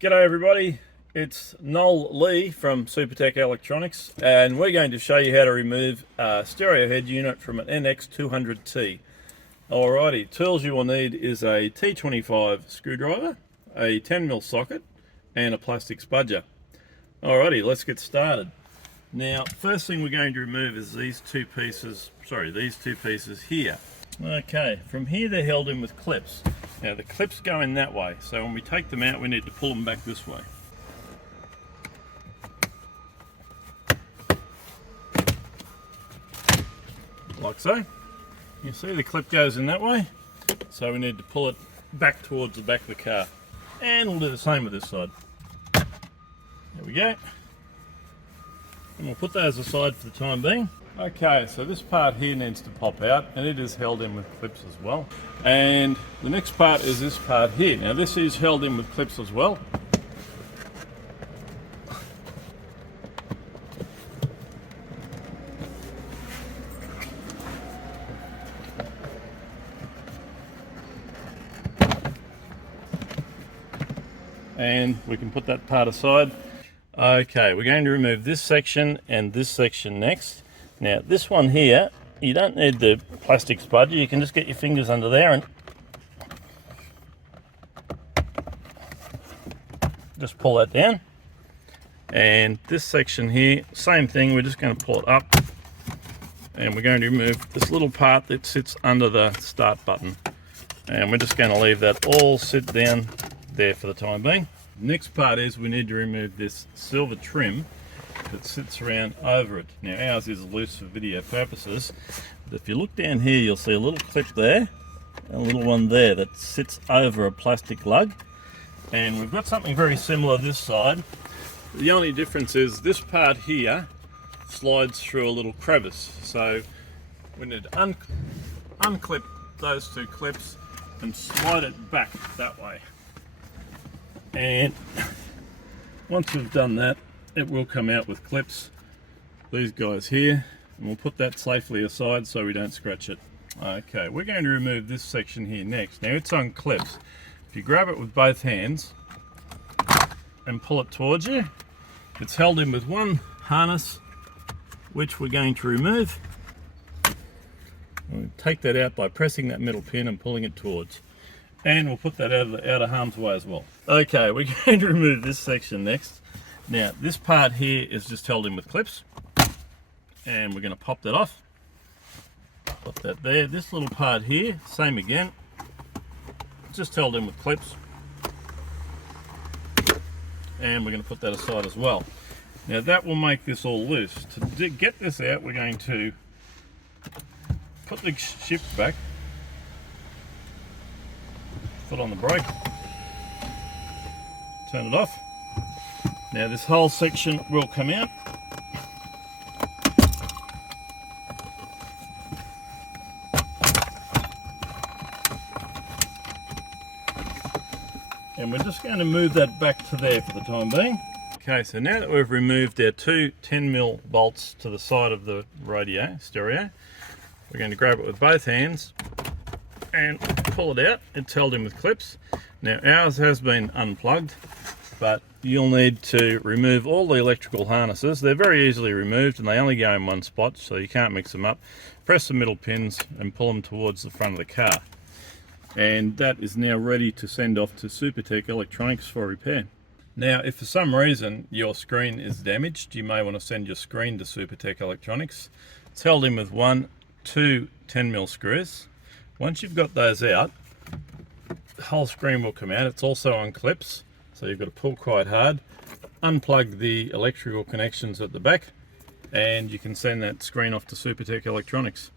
G'day everybody, it's Noel Lee from Supertech Electronics, and we're going to show you how to remove a stereo head unit from an NX200T. Alrighty, tools you will need is a T25 screwdriver, a 10mm socket, and a plastic spudger. Alrighty, let's get started. Now, first thing we're going to remove is these two pieces here. Okay, from here they're held in with clips. Now the clips go in that way, so when we take them out we need to pull them back this way. Like so. You see the clip goes in that way, so we need to pull it back towards the back of the car. And we'll do the same with this side. There we go. And we'll put those aside for the time being. Okay, so this part here needs to pop out, and it is held in with clips as well. And the next part is this part here. Now this is held in with clips as well. And we can put that part aside. Okay, we're going to remove this section and this section next. Now this one here, you don't need the plastic spudger, you can just get your fingers under there and just pull that down. And this section here, same thing, we're just going to pull it up and we're going to remove this little part that sits under the start button. And we're just going to leave that all sit down there for the time being. Next part is we need to remove this silver trim that sits around over it. Now ours is loose for video purposes, but if you look down here you'll see a little clip there, a little one there that sits over a plastic lug, and we've got something very similar this side. The only difference is this part here slides through a little crevice, so we need to unclip those two clips and slide it back that way. And once we've done that, it will come out with clips, these guys here, and we'll put that safely aside so we don't scratch it. Okay, we're going to remove this section here next. Now it's on clips. If you grab it with both hands and pull it towards you, it's held in with one harness, which we're going to remove. We'll take that out by pressing that middle pin and pulling it towards. And we'll put that out of harm's way as well. Okay, we're going to remove this section next. Now this part here is just held in with clips, and we're going to pop that off. Put that there. This little part here, same again, just held in with clips, and we're going to put that aside as well. Now that will make this all loose. To get this out, we're going to put the shift back, foot on the brake, turn it off. Now this whole section will come out. And we're just going to move that back to there for the time being. Okay, so now that we've removed our two 10mm bolts to the side of the radio, stereo, we're going to grab it with both hands and pull it out. It's held in with clips. Now ours has been unplugged, but you'll need to remove all the electrical harnesses. They're very easily removed and they only go in one spot, so you can't mix them up. Press the middle pins and pull them towards the front of the car. And that is now ready to send off to Supertech Electronics for repair. Now if for some reason your screen is damaged, you may want to send your screen to Supertech Electronics. It's held in with two 10mm screws. Once you've got those out, the whole screen will come out. It's also on clips, so you've got to pull quite hard, unplug the electrical connections at the back, and you can send that screen off to Supertech Electronics.